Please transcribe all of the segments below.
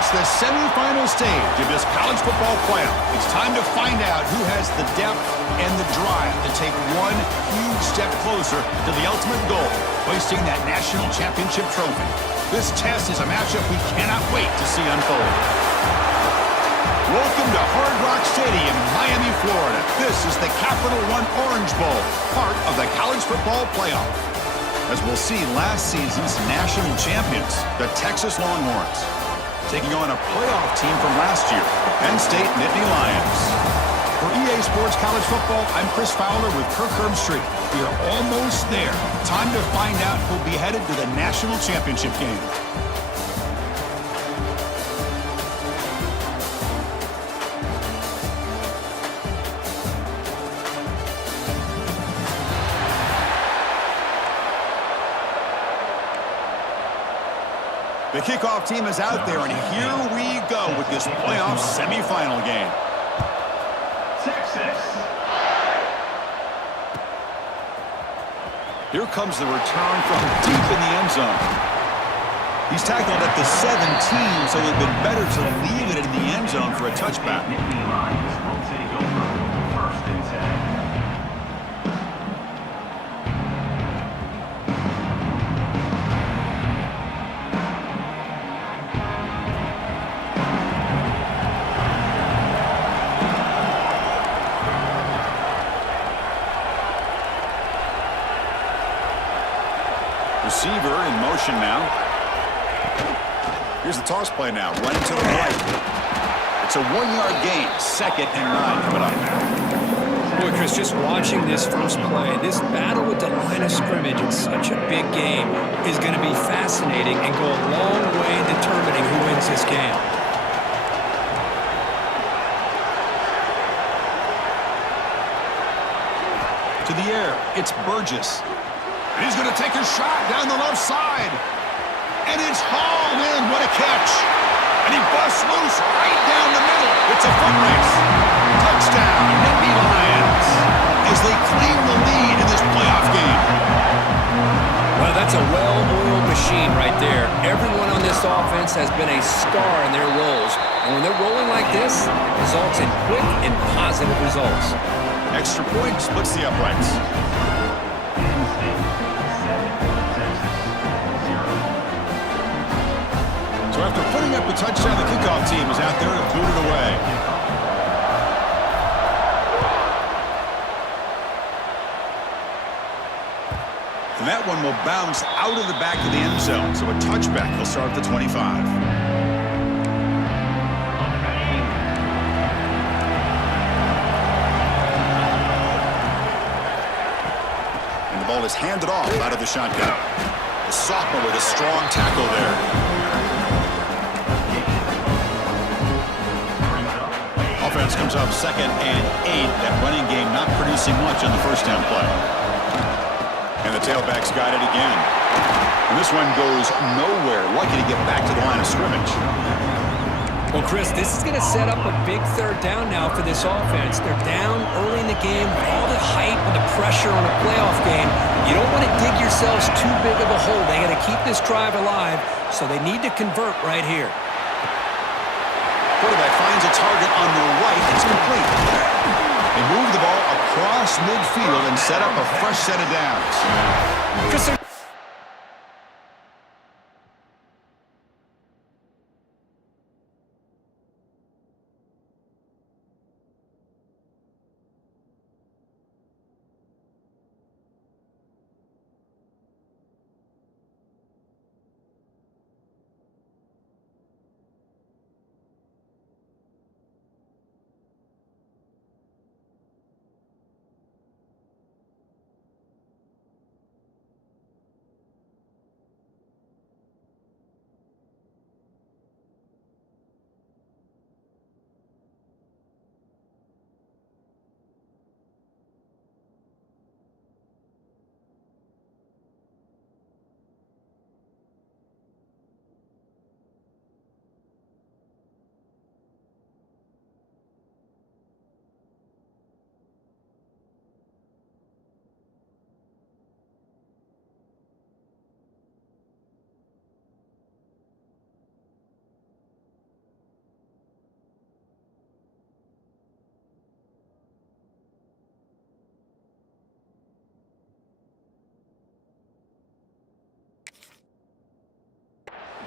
reached the semifinal stage of this college football playoff. It's time to find out who has the depth and the drive to take one huge step closer to the ultimate goal, hoisting that national championship trophy. This test is a matchup we cannot wait to see unfold. Welcome to Hard Rock Stadium in Miami, Florida. This is the Capital One Orange Bowl, part of the college football playoff. As we'll see, last season's national champions, the Texas Longhorns, taking on a playoff team from last year, Penn State Nittany Lions. For EA Sports College Football, I'm Chris Fowler with Kirk Herbstreit. We are almost there. Time to find out who'll be headed to the national championship game. The kickoff team is out there, and here we go with this playoff semifinal game. Texas. Here comes the return from deep in the end zone. He's tackled at the 17, so it would have been better to leave it in the end zone for a touchback. Nittany Lions will take over 1st and 10. Receiver in motion now. Here's the toss play now, running to the right. It's a 1-yard gain, 2nd and 9 coming up. Boy, Chris, just watching this first play, this battle with the line of scrimmage in such a big game is going to be fascinating and go a long way in determining who wins this game. To the air, it's Burgess. He's going to take a shot down the left side. And it's hauled in. What a catch. And he busts loose right down the middle. It's a foot race. Touchdown, Nittany Lions, as they claim the lead in this playoff game. Well, that's a well-oiled machine right there. Everyone on this offense has been a star in their roles. And when they're rolling like this, it results in quick and positive results. Extra point splits the uprights. So after putting up a touchdown, the kickoff team is out there to boot it away. And that one will bounce out of the back of the end zone. So a touchback will start at the 25. And the ball is handed off out of the shotgun. The sophomore with a strong tackle there. Offense comes up 2nd and 8. That running game not producing much on the first down play. And the tailback's got it again. And this one goes nowhere. Lucky to get back to the line of scrimmage. Well, Chris, this is going to set up a big 3rd down now for this offense. They're down early in the game with all the hype and the pressure on a playoff game. You don't want to dig yourselves too big of a hole. They got to keep this drive alive, so they need to convert right here. Quarterback finds a target on the right. It's complete. They move the ball across midfield and set up a fresh set of downs. Chris,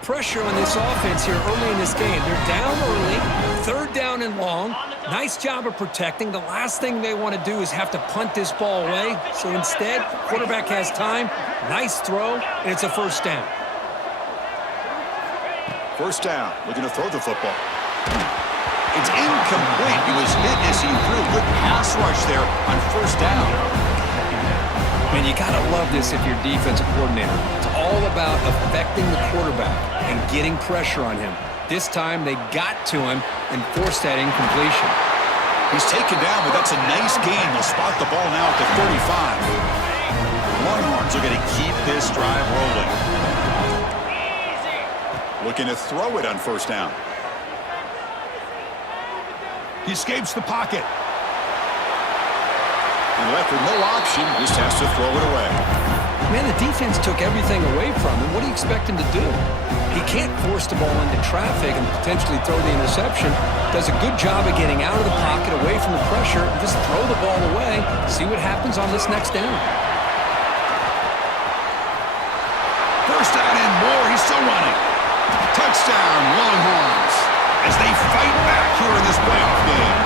pressure on this offense here early in this game. They're down early, third down and long. Nice job of protecting. The last thing they want to do is have to punt this ball away. So instead, quarterback has time. Nice throw, and it's a first down. First down, looking to throw the football. It's incomplete. He was hit as he threw. Good pass rush there on first down. Man, you got to love this if you're defensive coordinator. It's all about affecting the quarterback and getting pressure on him. This time, they got to him and forced that incompletion. He's taken down, but that's a nice gain. They'll spot the ball now at the 35. Longhorns are going to keep this drive rolling. Looking to throw it on first down. He escapes the pocket. And left with no option, just has to throw it away. Man, the defense took everything away from him. What do you expect him to do? He can't force the ball into traffic and potentially throw the interception. Does a good job of getting out of the pocket, away from the pressure, and just throw the ball away. See what happens on this next down. First down and more. He's still running. Touchdown, Longhorns, as they fight back here in this playoff game.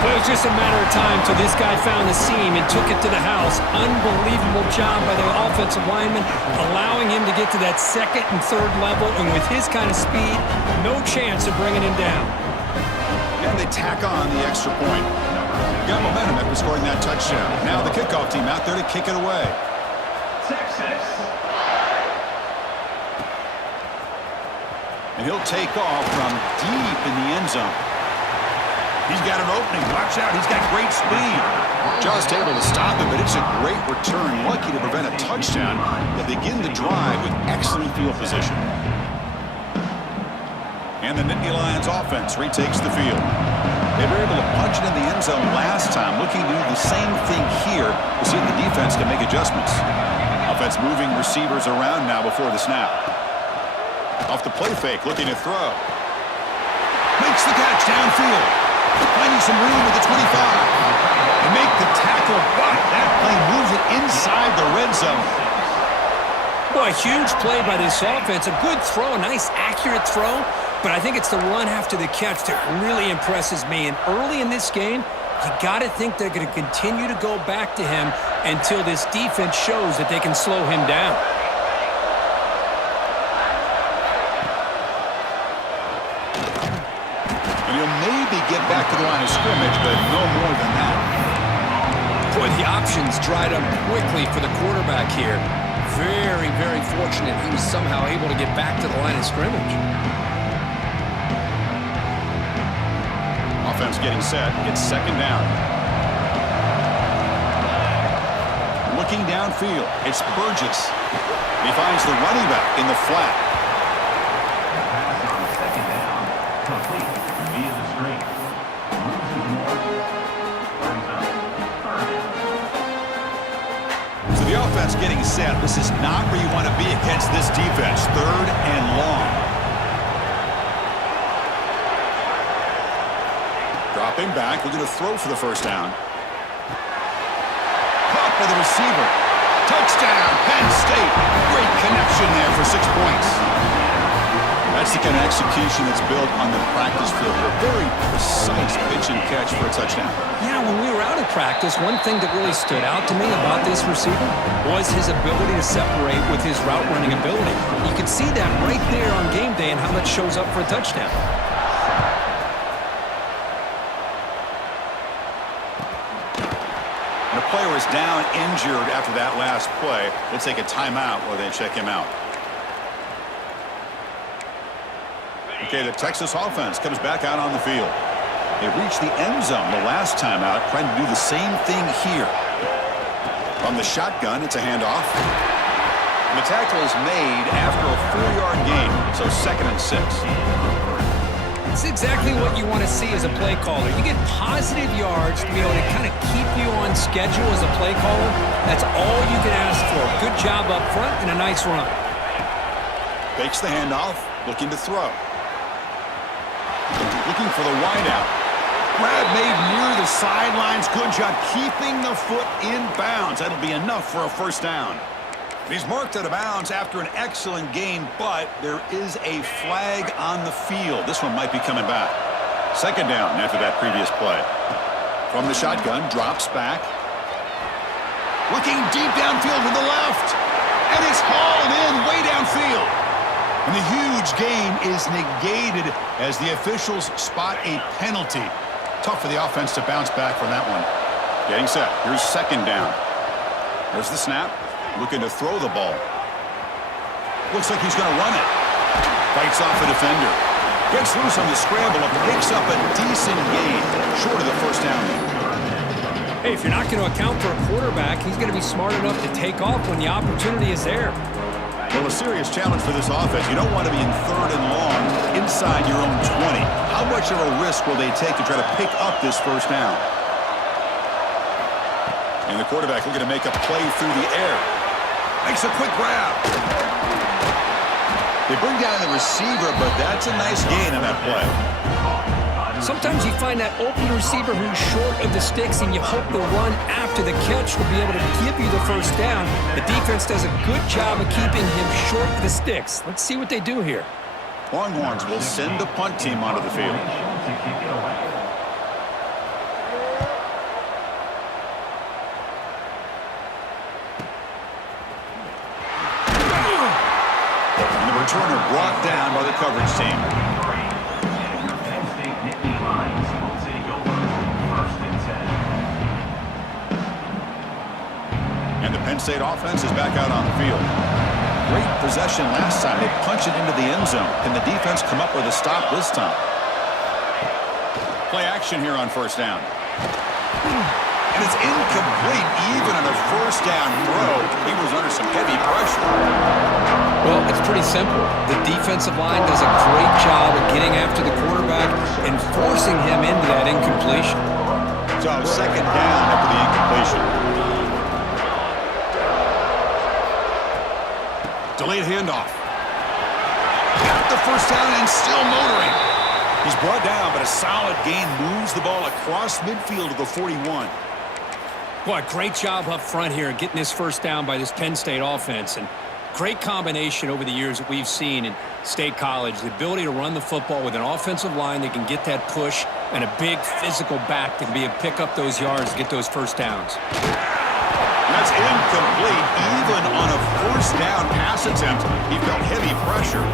Well, it was just a matter of time till this guy found the seam and took it to the house. Unbelievable job by the offensive lineman, allowing him to get to that second and third level, and with his kind of speed, no chance of bringing him down. And they tack on the extra point. Got momentum after scoring that touchdown. Now the kickoff team out there to kick it away. Texas. And he'll take off from deep in the end zone. He's got an opening. Watch out. He's got great speed. Just able to stop it, but it's a great return. Lucky to prevent a touchdown. They begin the drive with excellent field position. And the Nittany Lions offense retakes the field. They were able to punch it in the end zone last time. Looking to do the same thing here to see if the defense can make adjustments. Offense moving receivers around now before the snap. Off the play fake, looking to throw. Makes the catch downfield. Finding some room at the 25. They make the tackle, but that play moves it inside the red zone. Boy, a huge play by this offense. A good throw, a nice accurate throw. But I think it's the run after the catch that really impresses me. And early in this game, you got to think they're going to continue to go back to him until this defense shows that they can slow him down. And he'll maybe get back to the line of scrimmage, but no more than that. Boy, the options dried up quickly for the quarterback here. Very, very fortunate he was somehow able to get back to the line of scrimmage. Offense getting set. It's second down. Looking downfield. It's Burgess. He finds the running back in the flat. Pass on second down. Complete via the screen. Loses more. Brings up third down. So the offense getting set. This is not where you want to be against this defense. Third and long. Dropping back, looking to throw for the first down. Caught by the receiver. Touchdown, Penn State. Great connection there for 6 points. That's the kind of execution that's built on the practice field. A very precise pitch and catch for a touchdown. Yeah, when we were out of practice, one thing that really stood out to me about this receiver was his ability to separate with his route running ability. You can see that right there on game day and how that shows up for a touchdown. The player is down injured after that last play. We'll take a timeout while they check him out. Okay, the Texas offense comes back out on the field. They reached the end zone the last time out, trying to do the same thing here. From the shotgun, it's a handoff. And the tackle is made after a 4-yard gain, so 2nd and 6. It's exactly what you want to see as a play caller. You get positive yards to be able to kind of keep you on schedule as a play caller. That's all you can ask for. Good job up front and a nice run. Fakes the handoff, looking to throw. Looking for the wideout. Grab made near the sidelines. Good job keeping the foot in bounds. That'll be enough for a first down. He's marked out of bounds after an excellent game, but there is a flag on the field. This one might be coming back. Second down after that previous play. From the shotgun, drops back. Looking deep downfield to the left. And he's hauled in way downfield. And the huge game is negated as the officials spot a penalty. Tough for the offense to bounce back from that one. Getting set. Here's second down. There's the snap. Looking to throw the ball. Looks like he's going to run it. Fights off a defender. Gets loose on the scramble and picks up a decent gain. Short of the first down. Hey, if you're not going to account for a quarterback, he's going to be smart enough to take off when the opportunity is there. Well, a serious challenge for this offense. You don't want to be in third and long inside your own 20. How much of a risk will they take to try to pick up this first down? And the quarterback looking to make a play through the air. Makes a quick grab. They bring down the receiver, but that's a nice gain on that play. Sometimes you find that open receiver who's short of the sticks, and you hope the run after the catch will be able to give you the first down. The defense does a good job of keeping him short of the sticks. Let's see what they do here. Longhorns will send the punt team onto the field. Returner brought down by the coverage team. And the Penn State offense is back out on the field. Great possession last time. They punch it into the end zone. Can the defense come up with a stop this time? Play action here on first down. And it's incomplete even on a first down throw. He was under some heavy pressure. Well, it's pretty simple. The defensive line does a great job of getting after the quarterback and forcing him into that incompletion. So second down after the incompletion. Delayed handoff. Got the first down and still motoring. He's brought down, but a solid gain moves the ball across midfield to the 41. Boy, great job up front here getting this first down by this Penn State offense. And great combination over the years that we've seen in State College. The ability to run the football with an offensive line that can get that push and a big physical back that can be able to pick up those yards and get those first downs. That's incomplete. Even on a first down pass attempt, he felt heavy pressure.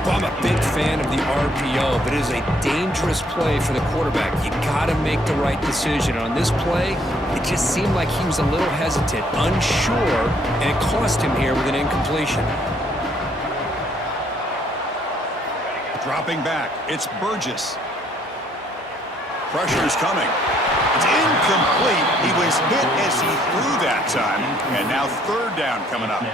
Well, I'm a big fan of the RPO, but it is a dangerous play for the quarterback. You got to make the right decision. On this play, it just seemed like he was a little hesitant, unsure, and it cost him here with an incompletion. Dropping back, it's Burgess. Pressure's coming. It's incomplete. He was hit as he threw that time, and now third down coming up.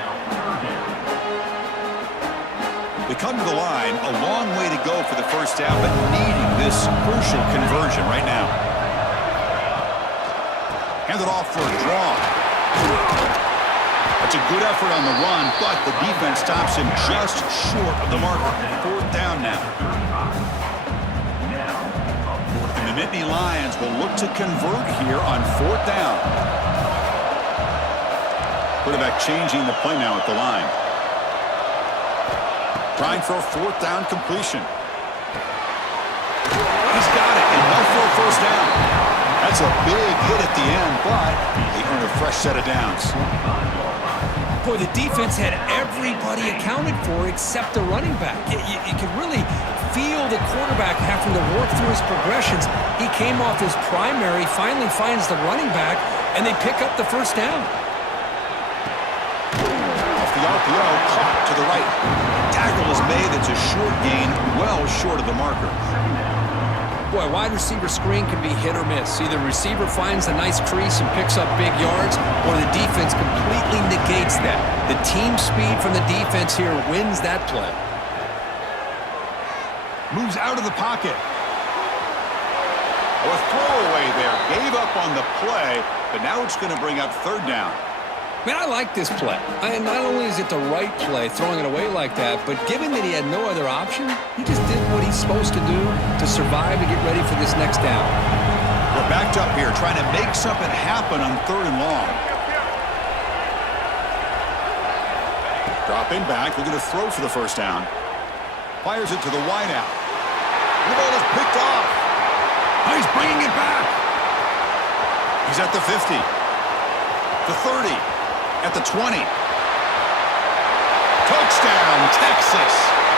They come to the line, a long way to go for the first down, but needing this crucial conversion right now. Handed off for a draw. That's a good effort on the run, but the defense stops him just short of the marker. Fourth down now. And the Nittany Lions will look to convert here on fourth down. Quarterback changing the play now at the line. Trying for a fourth down completion. He's got it, enough for a first down. That's a big hit at the end, but they earn a fresh set of downs. Boy, the defense had everybody accounted for except the running back. You could really feel the quarterback having to work through his progressions. He came off his primary, finally finds the running back, and they pick up the first down. Off the RPO, caught to the right. Tackle is made. It's a short gain, well short of the marker. Boy, wide receiver screen can be hit or miss. Either receiver finds a nice crease and picks up big yards, or the defense completely negates that. The team speed from the defense here wins that play. Moves out of the pocket. A throwaway there. Gave up on the play, but now it's going to bring up third down. Man, I like this play. And not only is it the right play, throwing it away like that, but given that he had no other option, he just did what he's supposed to do to survive and get ready for this next down. We're backed up here, trying to make something happen on third and long. Dropping back, looking to throw for the first down. Fires it to the wideout. The ball is picked off. Oh, he's bringing it back. He's at the 50. The 30. At the 20. Touchdown, Texas.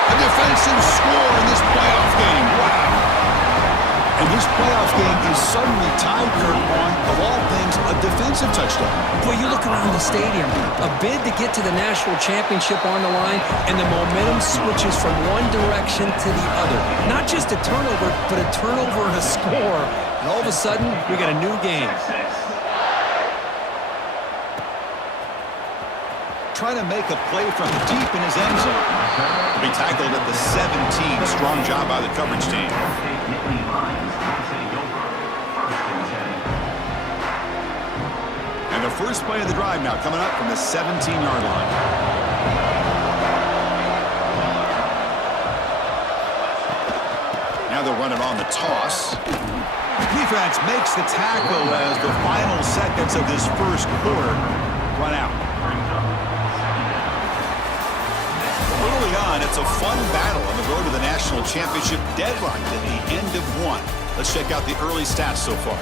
A defensive score in this playoff game. Wow. And this playoff game is suddenly tied, Kurt, on, of all things, a defensive touchdown. Boy, you look around the stadium, a bid to get to the national championship on the line, and the momentum switches from one direction to the other. Not just a turnover, but a turnover and a score. And all of a sudden, we got a new game. Trying to make a play from deep in his end zone. To be tackled at the 17. Strong job by the coverage team. And the first play of the drive now coming up from the 17-yard line. Now they'll run it on the toss. Defense makes the tackle as the final seconds of this first quarter run out. Early on, it's a fun battle on the road to the national championship deadline at the end of one. Let's check out the early stats so far.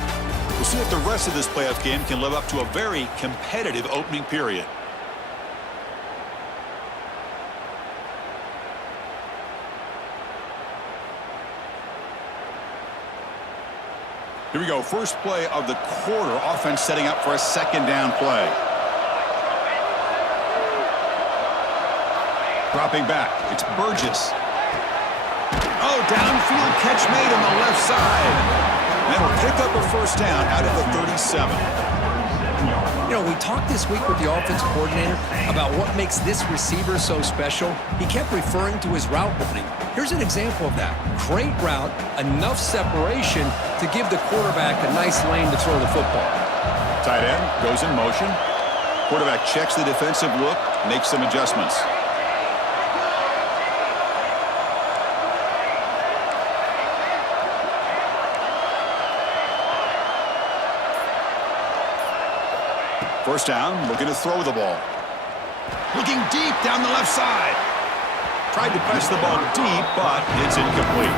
We'll see if the rest of this playoff game can live up to a very competitive opening period. Here we go. First play of the quarter. Offense setting up for a second down play. Dropping back. It's Burgess. Oh, downfield catch made on the left side. And will pick up a first down out of the 37. You know, we talked this week with the offensive coordinator about what makes this receiver so special. He kept referring to his route running. Here's an example of that. Great route, enough separation to give the quarterback a nice lane to throw the football. Tight end goes in motion. Quarterback checks the defensive look, makes some adjustments. First down, looking to throw the ball. Looking deep down the left side. Tried to press the ball deep, but it's incomplete.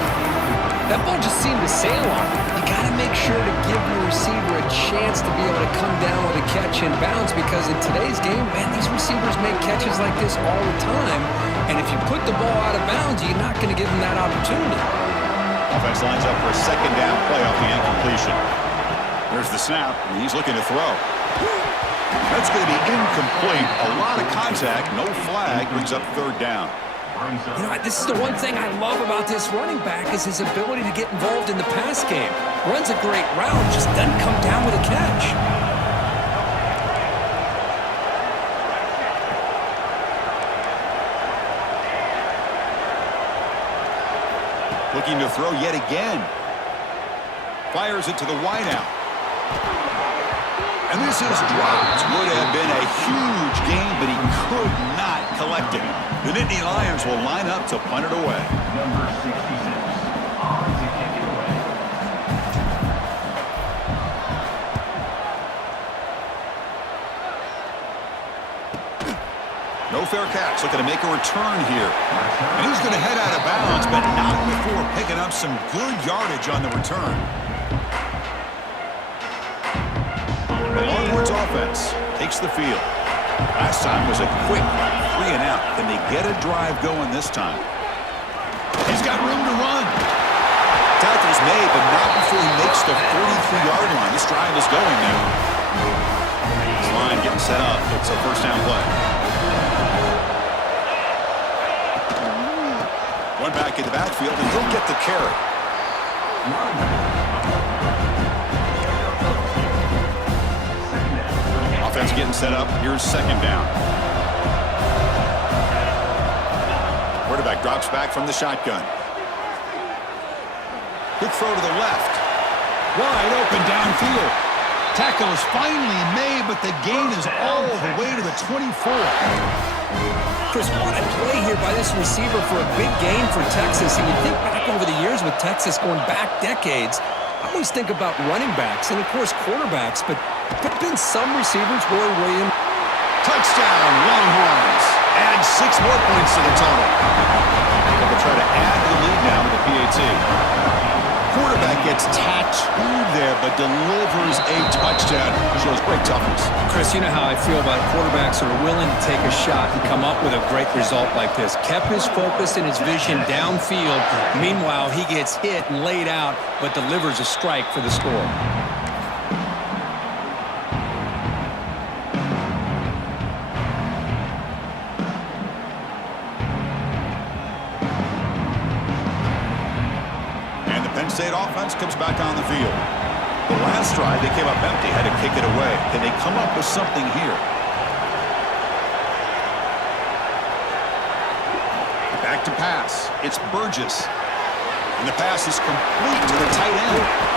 That ball just seemed to sail on. You got to make sure to give your receiver a chance to be able to come down with a catch and bounce, because in today's game, man, these receivers make catches like this all the time. And if you put the ball out of bounds, you're not going to give them that opportunity. Offense lines up for a second down play off the incompletion. There's the snap, and he's looking to throw. That's going to be incomplete. A lot of contact, no flag, brings up third down. You know, this is the one thing I love about this running back is his ability to get involved in the pass game. Runs a great route, just doesn't come down with a catch. Looking to throw yet again. Fires it to the wideout. And this is dropped. Would have been a huge gain, but he could not collect it. The Nittany Lions will line up to punt it away. Number 66, on to kick it away. No fair catch. Looking to make a return here. And he's going to head out of bounds, but not before picking up some good yardage on the return. The Longhorns offense takes the field. Last time was a quick 3 and out. Can they get a drive going this time? He's got room to run. Tackle's made, but not before he makes the 43-yard line. This drive is going now. This line getting set up. It's a first down play. One back in the backfield, and he'll get the carry. Offense getting set up. Here's second down. Quarterback drops back from the shotgun. Quick throw to the left. Wide open downfield. Tackle is finally made, but the gain is all the way to the 24. Chris, what a play here by this receiver for a big gain for Texas. And you think back over the years with Texas going back decades, I always think about running backs and, of course, quarterbacks, but there have been some receivers, Roy Williams. Touchdown, Longhorns. Add 6 more points to the total. They'll try to add to the lead now with the PAT. Quarterback gets tattooed there, but delivers a touchdown. Shows great toughness. Chris, you know how I feel about quarterbacks who are willing to take a shot and come up with a great result like this. Kept his focus and his vision downfield. Meanwhile, he gets hit and laid out, but delivers a strike for the score. State offense comes back on the field. The last drive, they came up empty, had to kick it away. Can they come up with something here? Back to pass. It's Burgess. And the pass is complete to the tight end.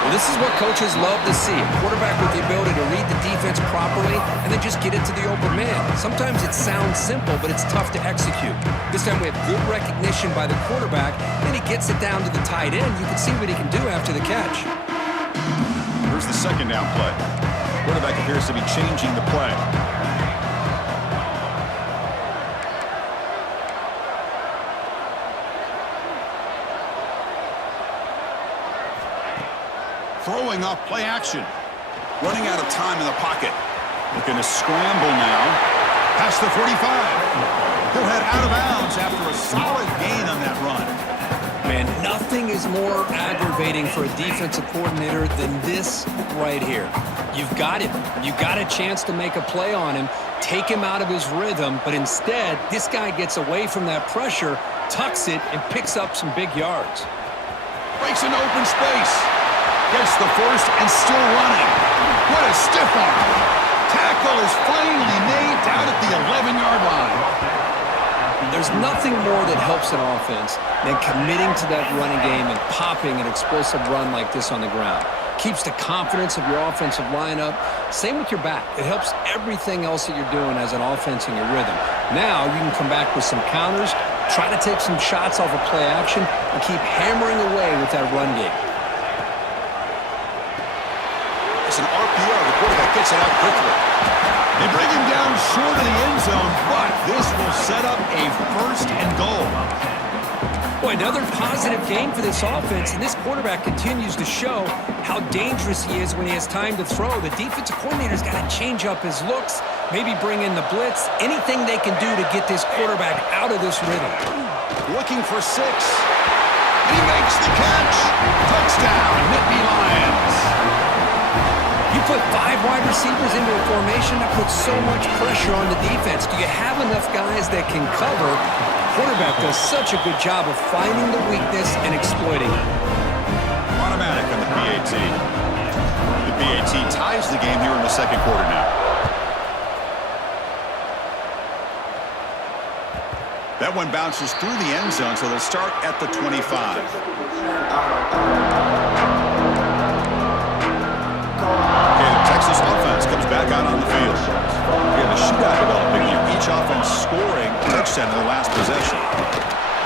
Well, this is what coaches love to see. A quarterback with the ability to read the defense properly and then just get it to the open man. Sometimes it sounds simple, but it's tough to execute. This time we have good recognition by the quarterback, and he gets it down to the tight end. You can see what he can do after the catch. Here's the second down play. Quarterback appears to be changing the play. Throwing off play action. Running out of time in the pocket. Looking to scramble now. Past the 45. He'll head out of bounds after a solid gain on that run. Man, nothing is more aggravating for a defensive coordinator than this right here. You've got him. You've got a chance to make a play on him, take him out of his rhythm, but instead, this guy gets away from that pressure, tucks it, and picks up some big yards. Breaks into open space. Gets the first and still running. What a stiff arm. Tackle is finally made down at the 11-yard line. There's nothing more that helps an offense than committing to that running game and popping an explosive run like this on the ground. Keeps the confidence of your offensive lineup. Same with your back. It helps everything else that you're doing as an offense in your rhythm. Now you can come back with some counters, try to take some shots off of play action, and keep hammering away with that run game. It's an RPO. The quarterback gets it out quickly. They bring him down short of the end zone, but this will set up a first and goal. Boy, another positive game for this offense, and this quarterback continues to show how dangerous he is when he has time to throw. The defensive coordinator's got to change up his looks, maybe bring in the blitz, anything they can do to get this quarterback out of this rhythm. Looking for 6. And he makes the catch. Touchdown, Nittany Lions. You put 5 wide receivers into a formation that puts so much pressure on the defense. Do you have enough guys that can cover? The quarterback does such a good job of finding the weakness and exploiting it. Automatic on the PAT. The PAT ties the game here in the second quarter now. That one bounces through the end zone, so they'll start at the 25. Texas offense comes back out on the field. We have a shootout developing here. Each offense scoring a touchdown in the last possession.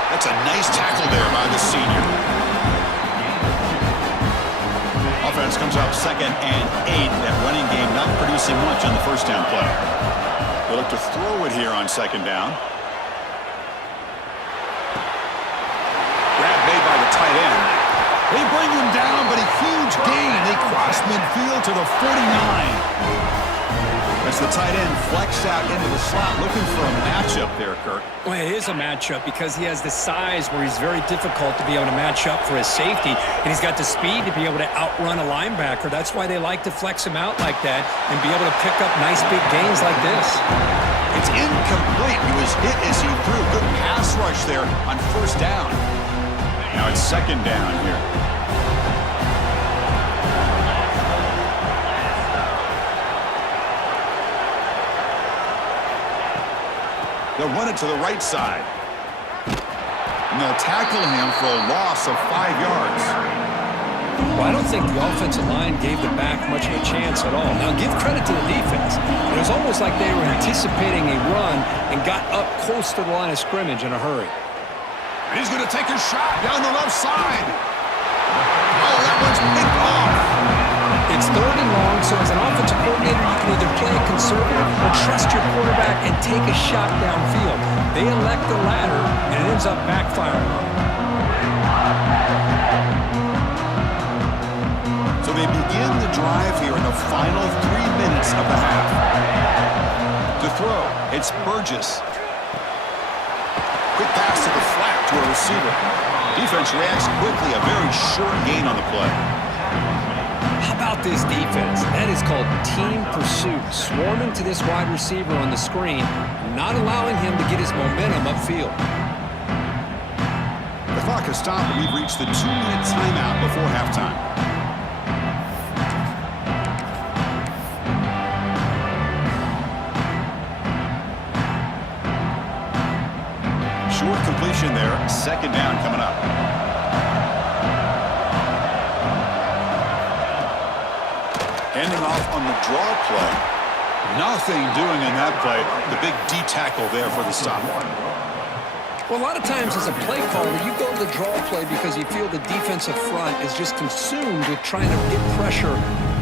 That's a nice tackle there by the senior. Offense comes up 2nd and 8. That running game not producing much on the first down play. They look to throw it here on 2nd down. Grab made by the tight end. They bring him down, but a huge gain. They cross midfield to the 49. As the tight end flexed out into the slot, looking for a matchup there, Kirk. Well, it is a matchup because he has the size where he's very difficult to be able to match up for his safety, and he's got the speed to be able to outrun a linebacker. That's why they like to flex him out like that and be able to pick up nice big gains like this. It's incomplete. He was hit as he threw. Good pass rush there on first down. Now it's 2nd down here. They'll run it to the right side. And they'll tackle him for a loss of 5 yards. Well, I don't think the offensive line gave the back much of a chance at all. Now, give credit to the defense. It was almost like they were anticipating a run and got up close to the line of scrimmage in a hurry. And he's going to take a shot down the left side. Oh, that one's picked off. It's It's 3rd and long, so as an offensive coordinator, you can either play it conservative or trust your quarterback and take a shot downfield. They elect the latter, and it ends up backfiring. So they begin the drive here in the final 3 minutes of the half. To throw, it's Burgess. Quick pass to the flat to a receiver. Defense reacts quickly, a very short gain on the play. How about this defense? That is called team pursuit. Swarming to this wide receiver on the screen, not allowing him to get his momentum upfield. The clock has stopped, and we've reached the 2-minute timeout before halftime. Short completion there. 2nd down coming up. Ending off on the draw play. Nothing doing in that play. The big D tackle there for the stop. Well, a lot of times as a play caller, you go to the draw play because you feel the defensive front is just consumed with trying to get pressure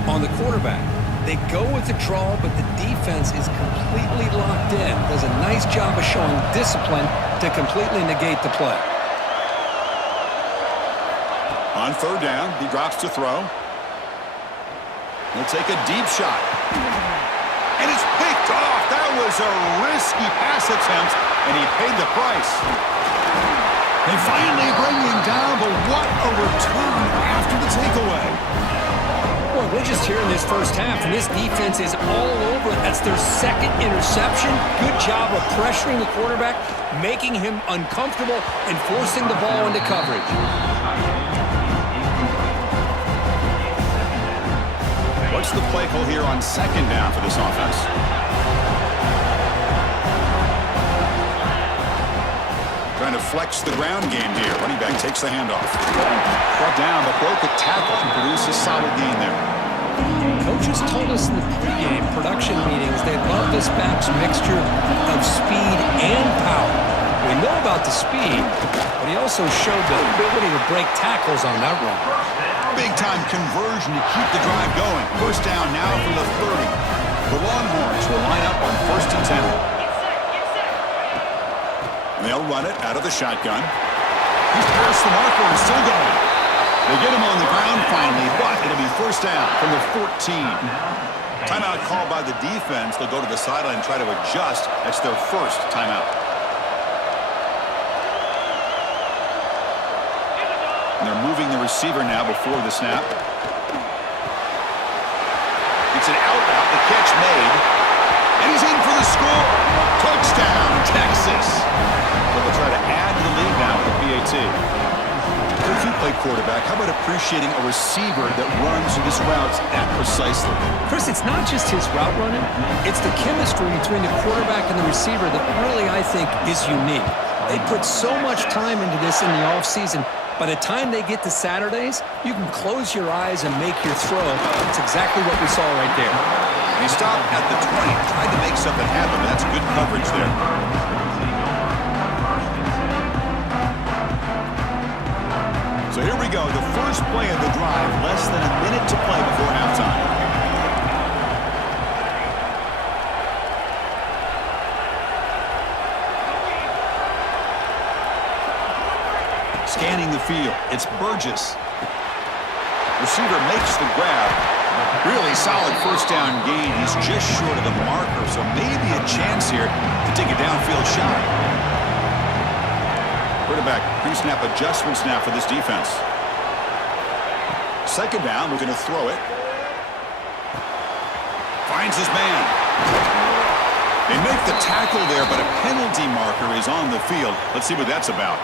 on the quarterback. They go with the draw, but the defense is completely locked in. Does a nice job of showing discipline to completely negate the play. On 3rd down, he drops to throw. He'll take a deep shot. And it's picked off. That was a risky pass attempt, and he paid the price. They finally bring him down, but what a return after the takeaway. Boy, we're just here in this first half, and this defense is all over it. That's their 2nd interception. Good job of pressuring the quarterback, making him uncomfortable, and forcing the ball into coverage. What's the play call here on 2nd down for this offense? Trying to flex the ground game here. Running back takes the handoff. Brought down, but broke a tackle to produce a solid gain there. Coaches told us in the pregame production meetings they love this back's mixture of speed and power. We know about the speed, but he also showed the ability to break tackles on that run. Big-time conversion to keep the drive going. 1st down now from the 30. The Longhorns will line up on 1st and 10. And they'll run it out of the shotgun. He's past the marker and still going. They get him on the ground finally, but it'll be 1st down from the 14. Timeout called by the defense. They'll go to the sideline and try to adjust. That's their 1st timeout. And they're moving the receiver now before the snap. It's an out route. The catch made. And he's in for the score. Touchdown, Texas. So they'll try to add to the lead now with the PAT. If you play quarterback, how about appreciating a receiver that runs his routes that precisely? Chris, it's not just his route running. It's the chemistry between the quarterback and the receiver that really, I think, is unique. They put so much time into this in the offseason. By the time they get to Saturdays, you can close your eyes and make your throw. That's exactly what we saw right there. He stopped at the 20, tried to make something happen, but that's good coverage there. So here we go, the first play of the drive, less than a minute to play before halftime. Scanning the field, it's Burgess. Receiver makes the grab. Really solid 1st down gain. He's just short of the marker, so maybe a chance here to take a downfield shot. Quarterback, pre-snap adjustments now for this defense. 2nd down, looking to throw it. Finds his man. They make the tackle there, but a penalty marker is on the field. Let's see what that's about.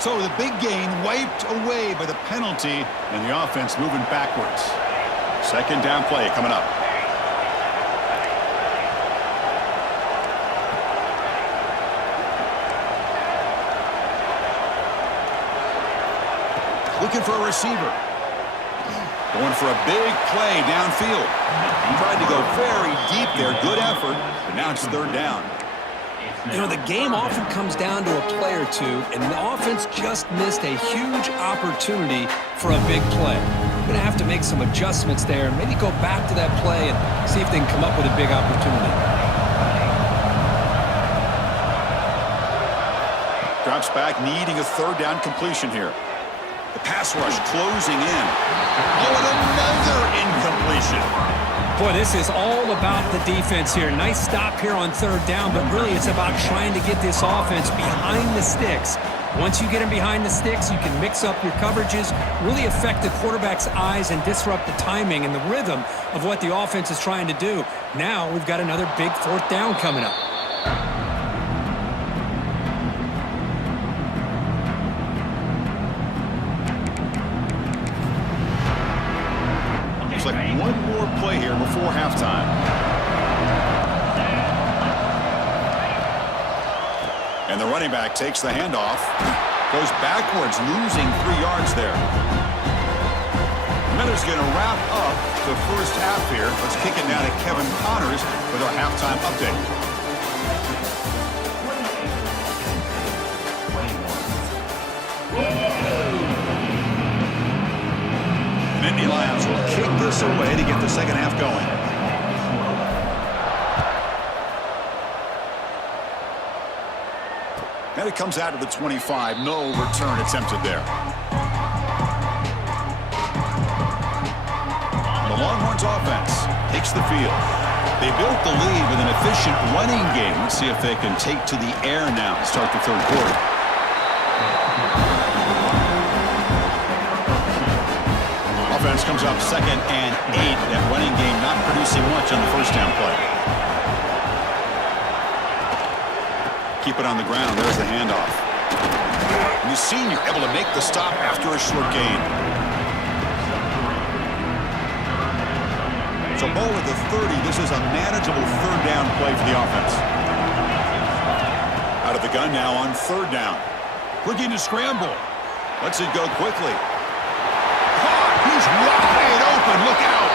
So the big gain wiped away by the penalty, and the offense moving backwards. 2nd down play coming up. Looking for a receiver. Going for a big play downfield. He tried to go very deep there. Good effort, but now it's 3rd down. You know, the game often comes down to a play or two, and the offense just missed a huge opportunity for a big play. going to have to make some adjustments there and maybe go back to that play and see if they can come up with a big opportunity. Drops back, needing a third down completion here. The pass rush closing in. Oh, and another incompletion. Boy, this is all about the defense here. Nice stop here on third down, but really it's about trying to get this offense behind the sticks. Once you get them behind the sticks, you can mix up your coverages, really affect the quarterback's eyes and disrupt the timing and the rhythm of what the offense is trying to do. Now we've got another big fourth down coming up. Looks like one more play here before halftime. And the running back takes the handoff. Goes backwards, losing 3 yards there. Miller's going to wrap up the first half here. Let's kick it now to Kevin Connors with our halftime update. Nittany Lions will kick this away to get the second half going. And it comes out of the 25. No return attempted there. The Longhorns offense takes the field. They built the lead with an efficient running game. Let's see if they can take to the air now to start the third quarter. Offense comes up 2nd and 8. That running game not producing much on the first down play. Keep it on the ground. There's the handoff. And the senior able to make the stop after a short gain. So ball at the 30. This is a manageable third down play for the offense. Out of the gun now on third down. Looking to scramble. Lets it go quickly. He's wide open. Look out.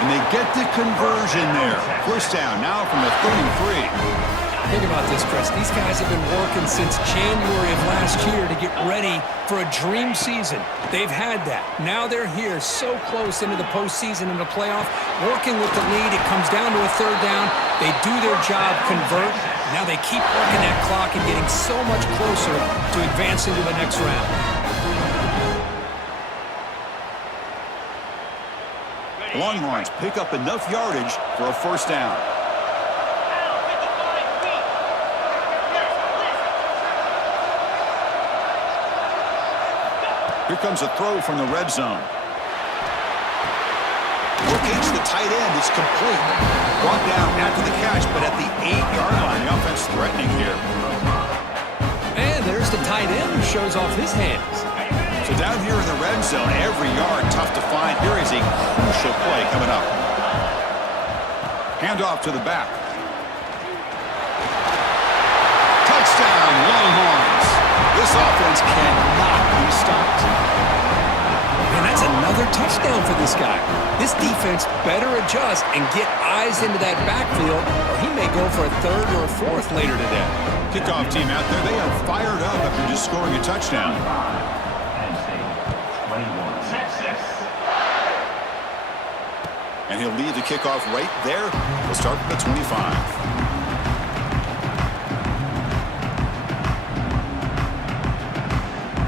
And they get the conversion there. First down now from the 33. Think about this, Chris. These guys have been working since January of last year to get ready for a dream season. They've had that. Now they're here so close into the postseason and the playoff, working with the lead. It comes down to a third down. They do their job, convert. Now they keep working that clock and getting so much closer to advancing to the next round. The Longhorns pick up enough yardage for a first down. Here comes a throw from the red zone. Against the tight end, it's complete. Brought down after the catch, but at the 8-yard line, the offense threatening here. And there's the tight end who shows off his hands. So down here in the red zone, every yard tough to find. Here is a crucial play coming up. Handoff to the back. Touchdown, Longhorns. This offense cannot be stopped. And that's another touchdown for this guy. This defense better adjust and get eyes into that backfield, or he may go for a third or a fourth later today. Kickoff team out there, they are fired up after just scoring a touchdown. And he'll lead the kickoff right there. We'll start with the 25.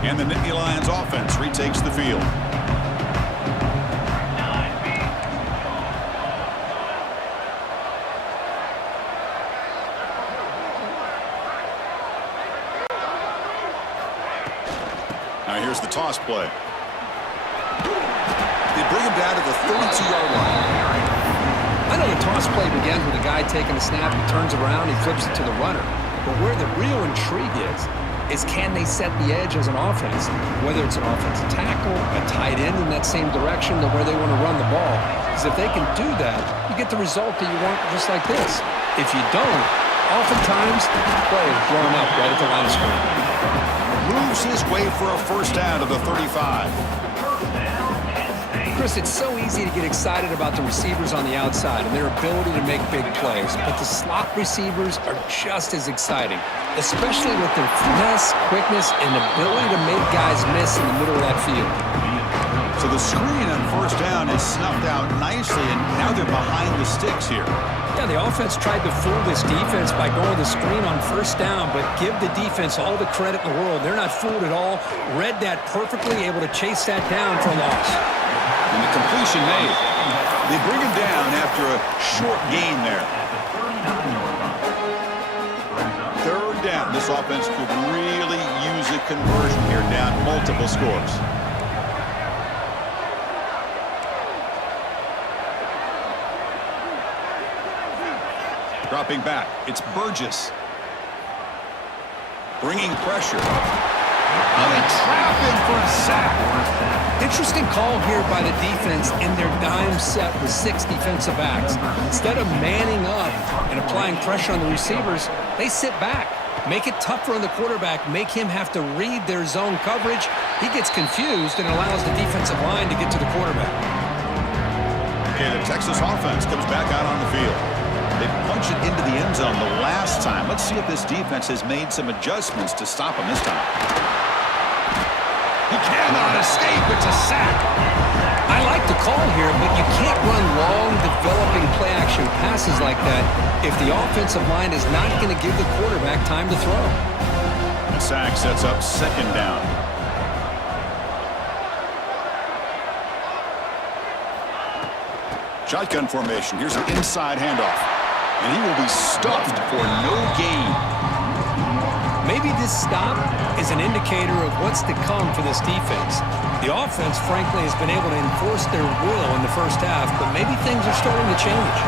And the Nittany Lions offense retakes the field. Now here's the toss play. They bring him down to the 32-yard line. I know the toss play begins with a guy taking a snap, he turns around, he flips it to the runner. But where the real intrigue is can they set the edge as an offense? Whether it's an offensive tackle, a tight end in that same direction to where they want to run the ball. Because if they can do that, you get the result that you want just like this. If you don't, oftentimes the play is blown up right at the line of scrimmage. Moves his way for a first down to the 35. Chris, it's so easy to get excited about the receivers on the outside and their ability to make big plays, but the slot receivers are just as exciting, especially with their finesse, quickness, and ability to make guys miss in the middle of that field. So the screen on first down is snuffed out nicely, and now they're behind the sticks here. Yeah, the offense tried to fool this defense by going the screen on first down, but give the defense all the credit in the world. They're not fooled at all. Read that perfectly, able to chase that down for a loss. And the completion made. They bring him down after a short gain there. Third down. This offense could really use a conversion here, down multiple scores. Dropping back, it's Burgess. Bringing pressure. Oh, they trap him for a sack. Interesting call here by the defense in their dime set with 6 defensive backs. Instead of manning up and applying pressure on the receivers, they sit back. Make it tougher on the quarterback, make him have to read their zone coverage. He gets confused and allows the defensive line to get to the quarterback. Okay, the Texas offense comes back out on the field. They punched it into the end zone the last time. Let's see if this defense has made some adjustments to stop him this time. He cannot escape. It's a sack. I like the call here, but you can't run long, developing play-action passes like that if the offensive line is not going to give the quarterback time to throw. The sack sets up second down. Shotgun formation. Here's an inside handoff. And he will be stuffed for no gain. Maybe this stop is an indicator of what's to come for this defense. The offense, frankly, has been able to enforce their will in the first half, but maybe things are starting to change.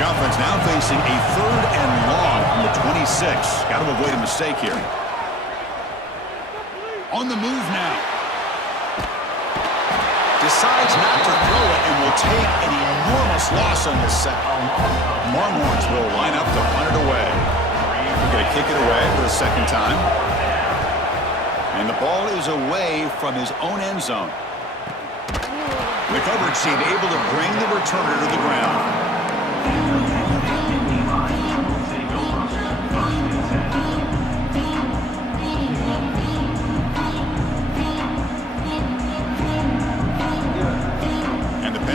The offense now facing a 3rd and long from the 26. Got to avoid a mistake here. On the move now. Decides not to throw it and will take an enormous loss on this sack. Longhorns will line up to punt it away. We're going to kick it away for the second time. And the ball is away from his own end zone. The coverage team able to bring the returner to the ground.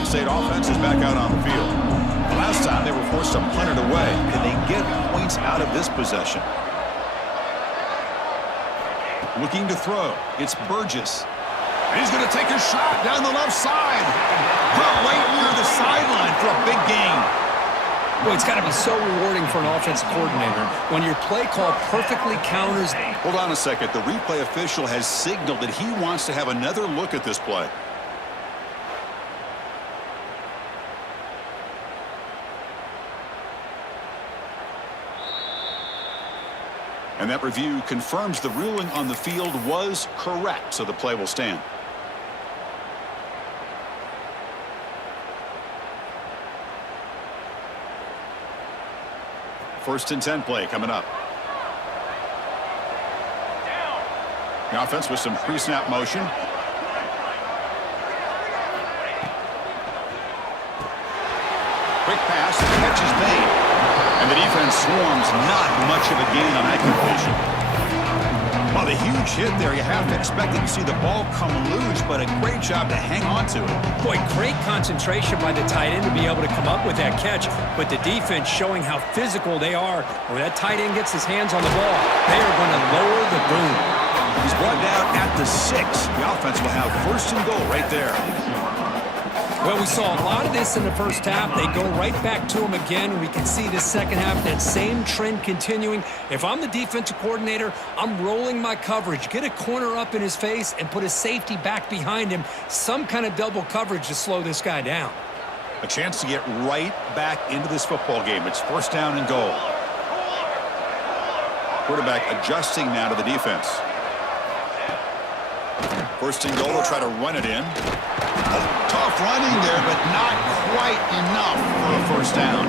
State offense is back out on the field. Last time they were forced to punt it away. Can they get points out of this possession? Looking to throw. It's Burgess. And he's going to take a shot down the left side. Right near the sideline for a big gain. Boy, it's got to be so rewarding for an offensive coordinator when your play call perfectly counters. Hold on a second. The replay official has signaled that he wants to have another look at this play. And that review confirms the ruling on the field was correct, so the play will stand. First and 10 play coming up. The offense with some pre-snap motion. Quick pass, the catch is made. And the defense swarms, not much of a gain on that completion. Well, the huge hit there, you have to expect to see the ball come loose, but a great job to hang on to it. Boy, great concentration by the tight end to be able to come up with that catch, but the defense showing how physical they are. When that tight end gets his hands on the ball, they are going to lower the boom. He's brought down at the 6. The offense will have first and goal right there. Well, we saw a lot of this in the first half. They go right back to him again. We can see the second half, that same trend continuing. If I'm the defensive coordinator, I'm rolling my coverage. Get a corner up in his face and put a safety back behind him. Some kind of double coverage to slow this guy down. A chance to get right back into this football game. It's first down and goal. Quarterback adjusting now to the defense. First and goal, they'll try to run it in. Tough running there, but not quite enough for a first down.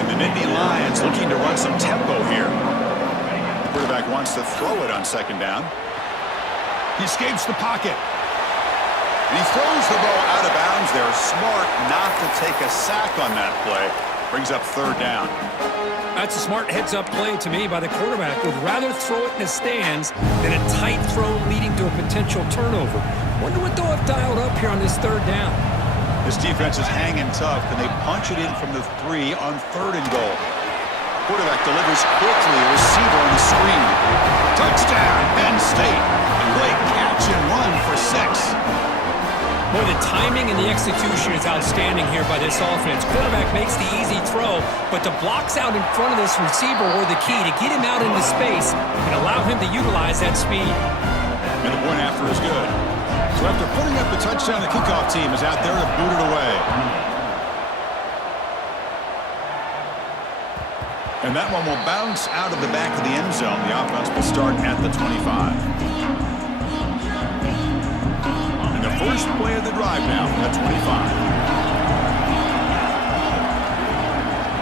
And the Nittany Lions looking to run some tempo here. The quarterback wants to throw it on second down. He escapes the pocket. And he throws the ball out of bounds there. Smart not to take a sack on that play. Brings up third down. That's a smart heads-up play to me by the quarterback. Would rather throw it in the stands than a tight throw leading to a potential turnover. Wonder what they'll have dialed up here on this third down. This defense is hanging tough. Can they punch it in from the 3 on 3rd and goal? Quarterback delivers quickly. A receiver on the screen. Touchdown, Penn State. Great catch and run for 6. Boy, the timing and the execution is outstanding here by this offense. Quarterback makes the easy throw, but the blocks out in front of this receiver were the key to get him out into space and allow him to utilize that speed. And the point after is good. So after putting up the touchdown, the kickoff team is out there to boot it away. And that one will bounce out of the back of the end zone. The offense will start at the 25. And the first play of the drive now from the 25.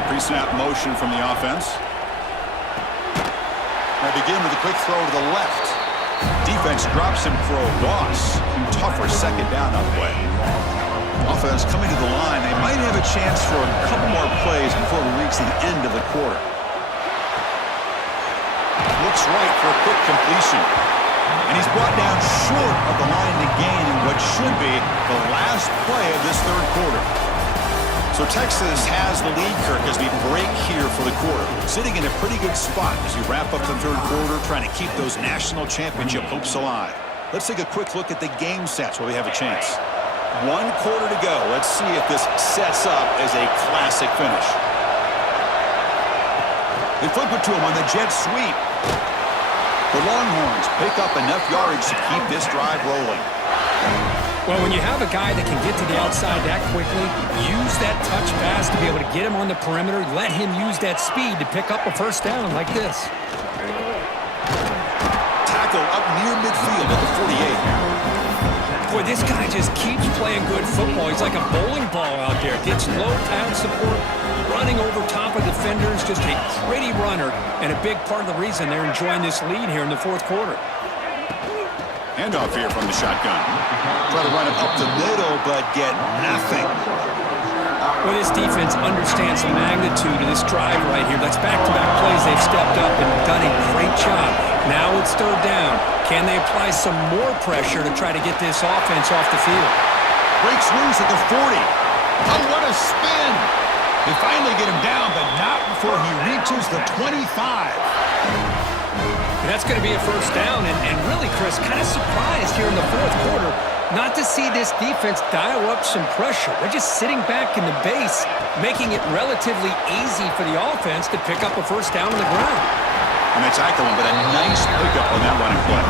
Pre-snap motion from the offense. They begin with a quick throw to the left. Defense drops him for a loss. Tougher second down that way. Offense coming to the line. They might have a chance for a couple more plays before we reach the end of the quarter. Looks right for a quick completion. And he's brought down short of the line to gain in what should be the last play of this third quarter. So Texas has the lead, Kirk, as we break here for the quarter. Sitting in a pretty good spot as you wrap up the third quarter, trying to keep those national championship hopes alive. Let's take a quick look at the game sets where we have a chance. 1 quarter to go. Let's see if this sets up as a classic finish. They flip it to him on the jet sweep. The Longhorns pick up enough yardage to keep this drive rolling. Well, when you have a guy that can get to the outside that quickly, use that touch pass to be able to get him on the perimeter, let him use that speed to pick up a first down like this. Tackle up near midfield at the 48. Boy, this guy just keeps playing good football. He's like a bowling ball out there. Gets low pad support, running over top of defenders, just a pretty runner, and a big part of the reason they're enjoying this lead here in the fourth quarter. Handoff here from the shotgun. Try to run it up the middle, but get nothing. Well, this defense understands the magnitude of this drive right here. That's back-to-back plays. They've stepped up and done a great job. Now it's third down. Can they apply some more pressure to try to get this offense off the field? Breaks loose at the 40. Oh, what a spin. They finally get him down, but not before he reaches the 25. That's going to be a first down, and really, Chris, kind of surprised here in the fourth quarter not to see this defense dial up some pressure. They're just sitting back in the base, making it relatively easy for the offense to pick up a first down on the ground. And they tackle him, but a nice pickup on that running play.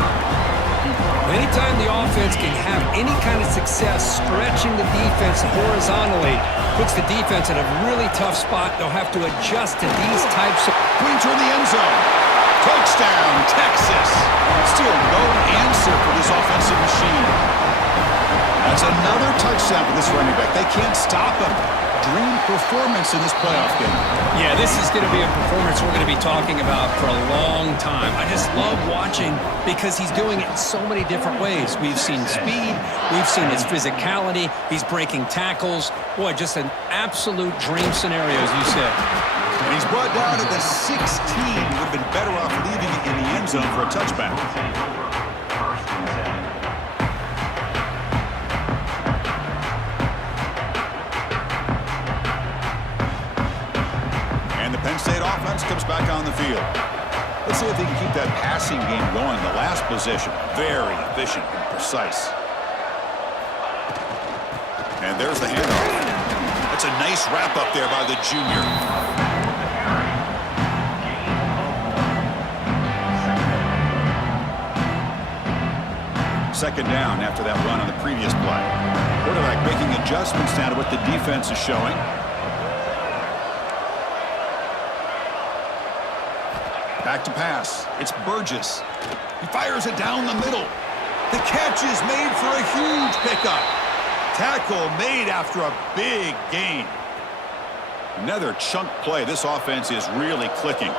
Anytime the offense can have any kind of success stretching the defense horizontally, puts the defense in a really tough spot. They'll have to adjust to these types of... Brings her in the end zone. Touchdown, Texas. Still no answer for this offensive machine. That's another touchdown for this running back. They can't stop him. Dream performance in this playoff game. Yeah, this is going to be a performance we're going to be talking about for a long time. I just love watching because he's doing it in so many different ways. We've seen speed. We've seen his physicality. He's breaking tackles. Boy, just an absolute dream scenario, as you said. And he's brought down at the 16. Would have been better off leaving it in the end zone for a touchback. And the Penn State offense comes back on the field. Let's see if they can keep that passing game going. The last possession, very efficient and precise. And there's the handoff. That's a nice wrap up there by the junior. Second down after that run on the previous play. Quarterback making adjustments now to what the defense is showing. Back to pass. It's Burgess. He fires it down the middle. The catch is made for a huge pickup. Tackle made after a big gain. Another chunk play. This offense is really clicking.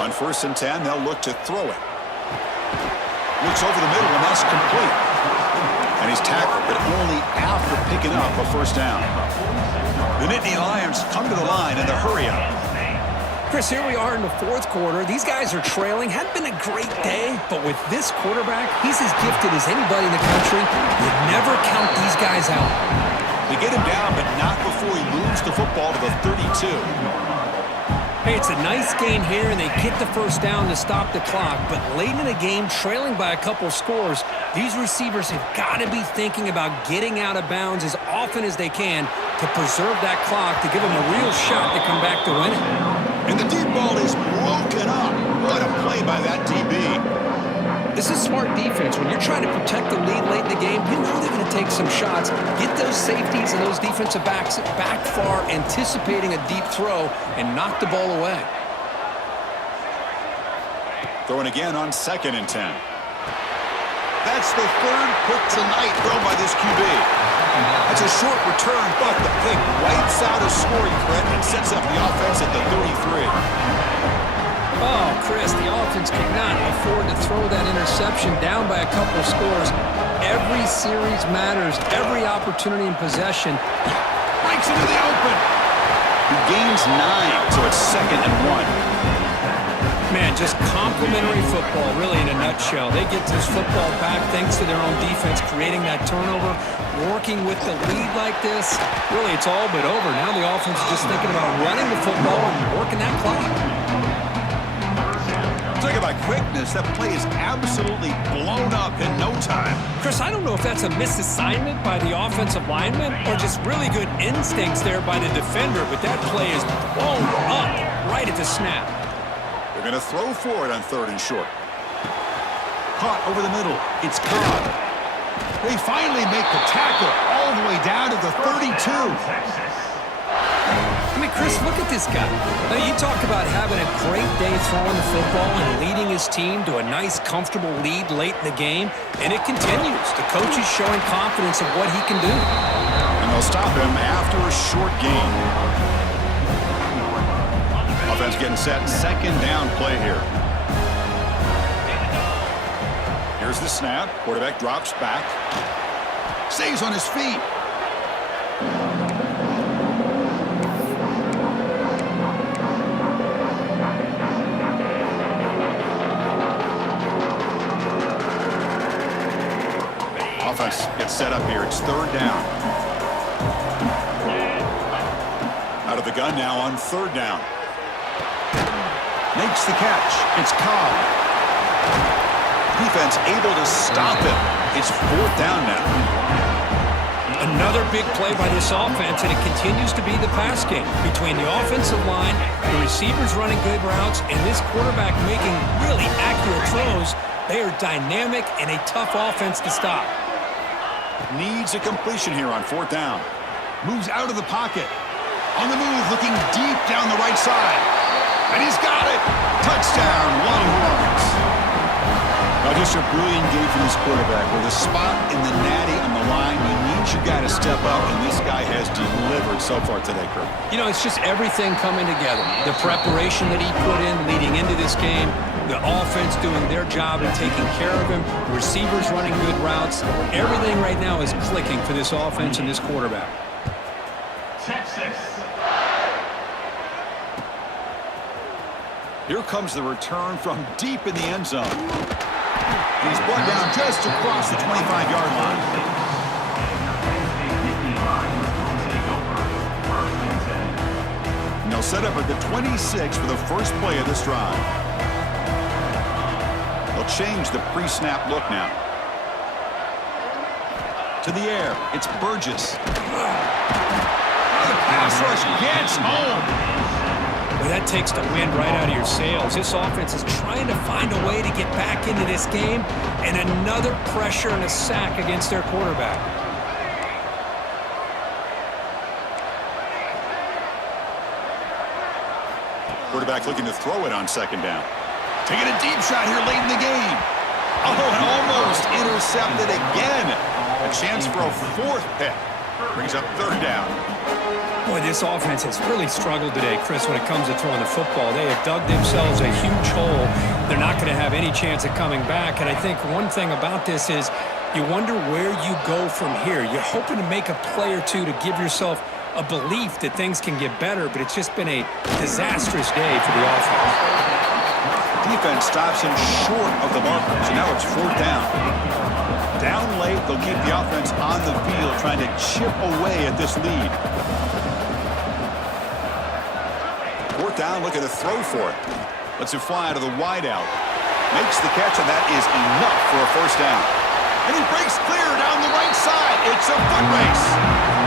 On 1st and 10, they'll look to throw it. Looks over the middle, and that's complete. And he's tackled, but only after picking up a first down. The Nittany Lions come to the line in the hurry-up. Chris, here we are in the fourth quarter. These guys are trailing. Hadn't been a great day, but with this quarterback, he's as gifted as anybody in the country. You never count these guys out. They get him down, but not before he moves the football to the 32. Hey, it's a nice gain here, and they get the first down to stop the clock. But late in the game, trailing by a couple scores, these receivers have got to be thinking about getting out of bounds as often as they can to preserve that clock, to give them a real shot to come back to win it. And the deep ball is broken up. What a play by that DB. This is smart defense. When you're trying to protect the lead late in the game, you know they're going to take some shots. Get those safeties and those defensive backs back far, anticipating a deep throw, and knock the ball away. Throwing again on 2nd and 10. That's the third pick tonight thrown by this QB. It's a short return, but the pick wipes out a scoring threat and sets up the offense at the 33. Oh, Chris, the offense could not afford to throw that interception down by a couple of scores. Every series matters. Every opportunity in possession. Breaks into the open. He gains 9, so it's 2nd and 1. Man, just complimentary football, really, in a nutshell. They get this football back thanks to their own defense, creating that turnover, working with the lead like this. Really, it's all but over. Now the offense is just thinking about running the football and working that clock. Talk about quickness. That play is absolutely blown up in no time. Chris, I don't know if that's a misassignment by the offensive lineman or just really good instincts there by the defender, but that play is blown up right at the snap. They're going to throw for it on 3rd and short. Caught over the middle. It's Cobb. They finally make the tackle all the way down to the 32. I mean, Chris, look at this guy. Now, you talk about having a great day throwing the football and leading his team to a nice, comfortable lead late in the game, and it continues. The coach is showing confidence of what he can do. And they'll stop him after a short gain. Offense getting set. 2nd down play here. Here's the snap. Quarterback drops back. Stays on his feet. Offense gets set up here. It's 3rd down. Out of the gun now on 3rd down. Makes the catch. It's Cobb. Defense able to stop him. It's 4th down now. Another big play by this offense, and it continues to be the pass game between the offensive line, the receivers running good routes, and this quarterback making really accurate throws. They are dynamic and a tough offense to stop. Needs a completion here on 4th down. Moves out of the pocket. On the move, looking deep down the right side. And he's got it. Touchdown, Longhorns. Now just a brilliant game from this quarterback. With a spot in the natty on the line, you need your guy to step up, and this guy has delivered so far today, Kirk. You know, it's just everything coming together. The preparation that he put in leading into this game, the offense doing their job and taking care of him, the receivers running good routes. Everything right now is clicking for this offense and this quarterback. Texas. Here comes the return from deep in the end zone. He's brought down just across the 25-yard line. And they'll set up at the 26 for the first play of this drive. They'll change the pre-snap look now. To the air, it's Burgess. The pass rush gets home. Well, that takes the wind right out of your sails. This offense is trying to find a way to get back into this game, and another pressure and a sack against their quarterback. Quarterback looking to throw it on 2nd down. Taking a deep shot here late in the game. Oh, and almost intercepted again. A chance for a 4th pick. Brings up 3rd down. Boy, this offense has really struggled today, Chris, when it comes to throwing the football. They have dug themselves a huge hole. They're not going to have any chance of coming back. And I think one thing about this is you wonder where you go from here. You're hoping to make a play or two to give yourself a belief that things can get better, but it's just been a disastrous day for the offense. Defense stops him short of the marker, so now it's 4th down. Down late, they'll keep the offense on the field trying to chip away at this lead. 4th down, looking to throw for it. Lets it fly to the wideout. Makes the catch, and that is enough for a 1st down. And he breaks clear down the right side. It's a foot race.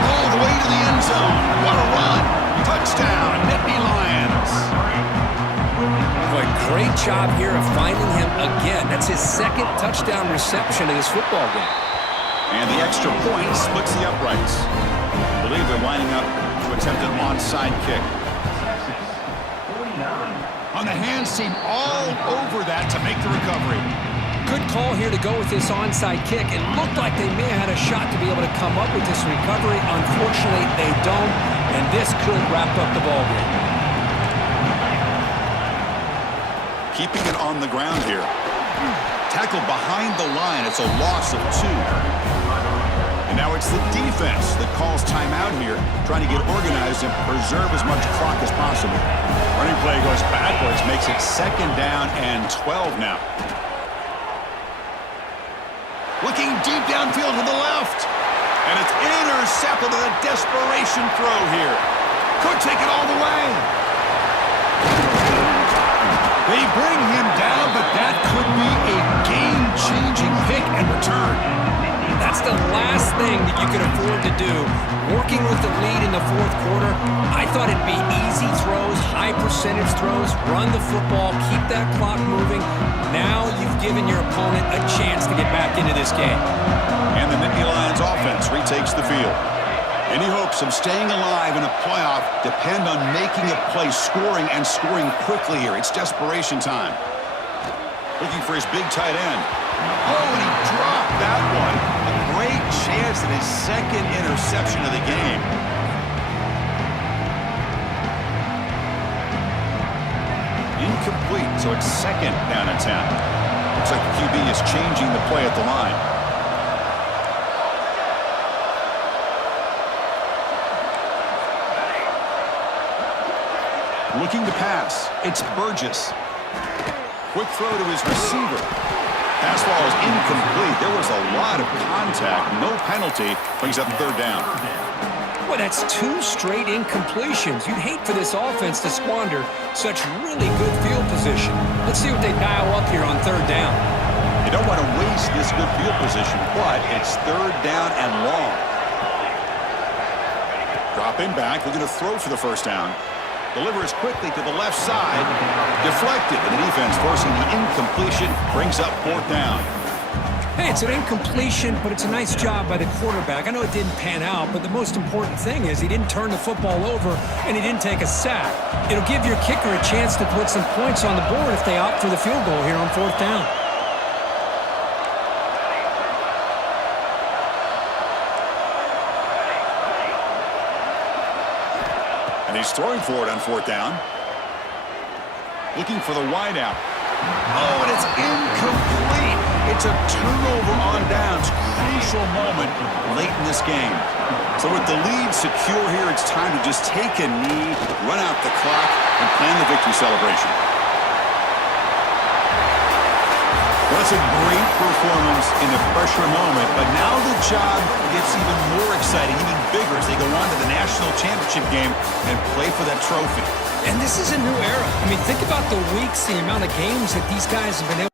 All the way to the end zone. What a run. Touchdown, Nittany Lions. Boy, great job here of finding him again. That's his 2nd touchdown reception in this football game. And the extra point splits the uprights. I believe they're lining up to attempt an onside kick. On the hands team all over that to make the recovery. Good call here to go with this onside kick. It looked like they may have had a shot to be able to come up with this recovery. Unfortunately, they don't, and this could wrap up the ball game. Keeping it on the ground here. Tackled behind the line. It's a loss of 2. And now it's the defense that calls timeout here, trying to get organized and preserve as much clock as possible. Running play goes backwards, makes it 2nd down and 12 now. Looking deep downfield to the left. And it's intercepted with a desperation throw here. Could take it all the way. They bring him down, but that could be a game-changing pick and return. That's the last thing that you could afford to do. Working with the lead in the 4th quarter, I thought it'd be easy throws, high percentage throws, run the football, keep that clock moving. Now you've given your opponent a chance to get back into this game. And the Nittany Lions offense retakes the field. Any hopes of staying alive in a playoff depend on making a play, scoring, and scoring quickly here. It's desperation time. Looking for his big tight end. Oh, and he dropped that one. A great chance at his 2nd interception of the game. Incomplete, so it's 2nd down and 10. Looks like the QB is changing the play at the line. Looking to pass. It's Burgess. Quick throw to his receiver. Pass ball is incomplete. There was a lot of contact. No penalty. Brings up 3rd down. Boy, that's 2 straight incompletions. You'd hate for this offense to squander such really good field position. Let's see what they dial up here on 3rd down. You don't want to waste this good field position, but it's 3rd down and long. Dropping back. Looking to throw for the 1st down. Delivers quickly to the left side. Deflected, and the defense forcing the incompletion. Brings up 4th down. Hey, it's an incompletion, but it's a nice job by the quarterback. I know it didn't pan out, but the most important thing is he didn't turn the football over, and he didn't take a sack. It'll give your kicker a chance to put some points on the board if they opt for the field goal here on 4th down. And he's throwing for it on 4th down. Looking for the wideout. Oh, and it's incomplete. It's a turnover on downs. Crucial moment late in this game. So with the lead secure here, it's time to just take a knee, run out the clock, and plan the victory celebration. Well, it's a great performance in a pressure moment, but now the job gets even more exciting, even bigger as they go on to the national championship game and play for that trophy. And this is a new era. I mean, think about the weeks, the amount of games that these guys have been able